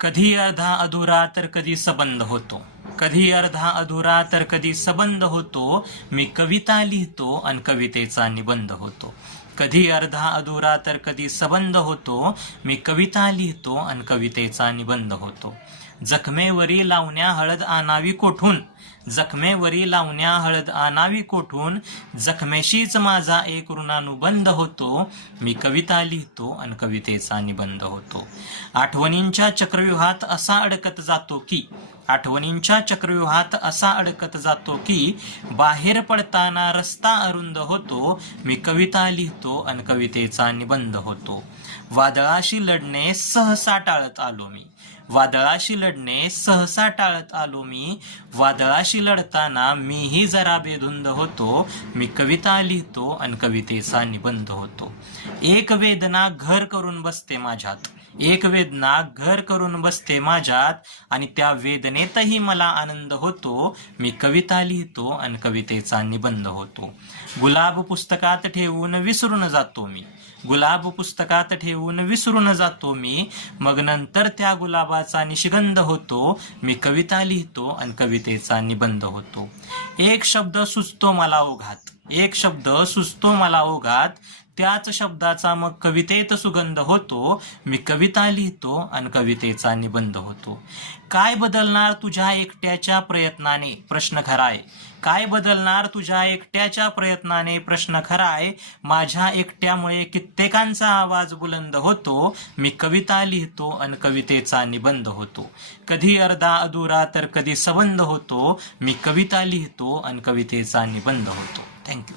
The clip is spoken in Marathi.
कधी अर्धा अधुरा तर कधी सबंध होतो. कधी अर्धा अधुरा तर कधी सबंध होतो. मी कविता लिहितो आणि कवितेचा निबंध होतो. कधी अर्धा अधुरा तर कधी सबंध होतो. मी कविता लिहितो आणि कवितेचा निबंध होतो. जखमेवरी लावण्या हळद आणावी कोठून? जखमेवरी लावण्या हळद आणावी कोठून? जखमेशीच माझा एक ऋणानुबंध होतो. मी कविता लिहितो आणि कवितेचा निबंध होतो. आठवणींच्या चक्रव्यूहात असा अडकत जातो की आठवणींच्या चक्रव्यूहात असा अडकत जातो की बाहेर पडताना रस्ता अरुंद होतो मी कविता लिहितो आणि कवितेचा निबंध होतो. वादळाशी लढणे सहसा टाळत आलो मी. वादळाशी लढणे सहसा टाळत आलो मी. वादळाशी लढताना मीही जरा बेधुंद होतो मी कविता लिहितो आणि कवितेचा निबंध होतो. एक वेदना घर करून बसते माझ्यात. एक वेदना घर करून बसते माझ्यात आणि त्या वेदनेतही मला आनंद होतो. मी कविता लिहितो आणि कवितेचा निबंध होतो. गुलाब पुस्तकात ठेवून विसरून जातो मी. गुलाब पुस्तकात ठेवून विसरून जातो मी. मग नंतर त्या गुलाबाचा निशिगंध होतो. मी कविता लिहितो आणि कवितेचा निबंध होतो. एक शब्द सुचतो मला ओघात. एक शब्द सुचतो मला ओघात. त्याच शब्दाचा मग कवितेत सुगंध होतो मी कविता लिहितो आणि कवितेचा निबंध होतो. काय बदलणार तुझ्या एकट्याच्या प्रयत्नाने? प्रश्न खराय. काय बदलणार तुझ्या एकट्याच्या प्रयत्नाने? प्रश्न खराय. माझ्या एकट्यामुळे कित्येकांचा आवाज बुलंद होतो मी कविता लिहितो आणि कवितेचा निबंध होतो. कधी अर्धा अधुरा तर कधी सबंध होतो मी कविता लिहितो आणि कवितेचा निबंध होतो. थँक्यू